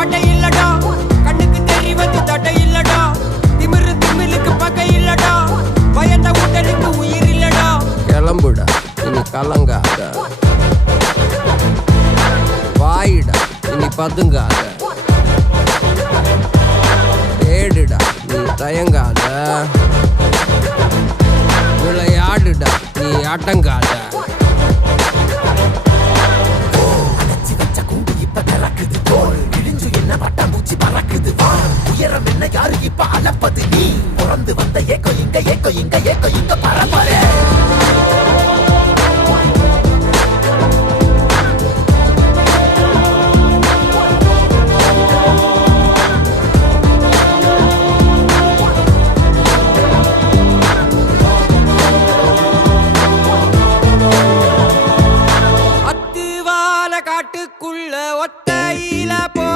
பட்டை இல்லடா, கண்ணுக்கு தெரிவது தட்டை இல்லடா, திமிரு திமிலுக்கு பகை இல்லடா, பயந்த உடலுக்கு உயிர் இல்லடா. கிளம்புடா இனி கலங்காத, வாயிடா இனி பதுங்காத, ஏடுடா நீ தயங்காத, விளையாடுடா நீ அடங்காத. உயரம் என்ன யாரு இப்ப அளப்பது, நீ பிறந்து வந்த ஏக்கோ இங்க ஏக்கோ இங்க ஏக்கோ இங்க பரம்பரை.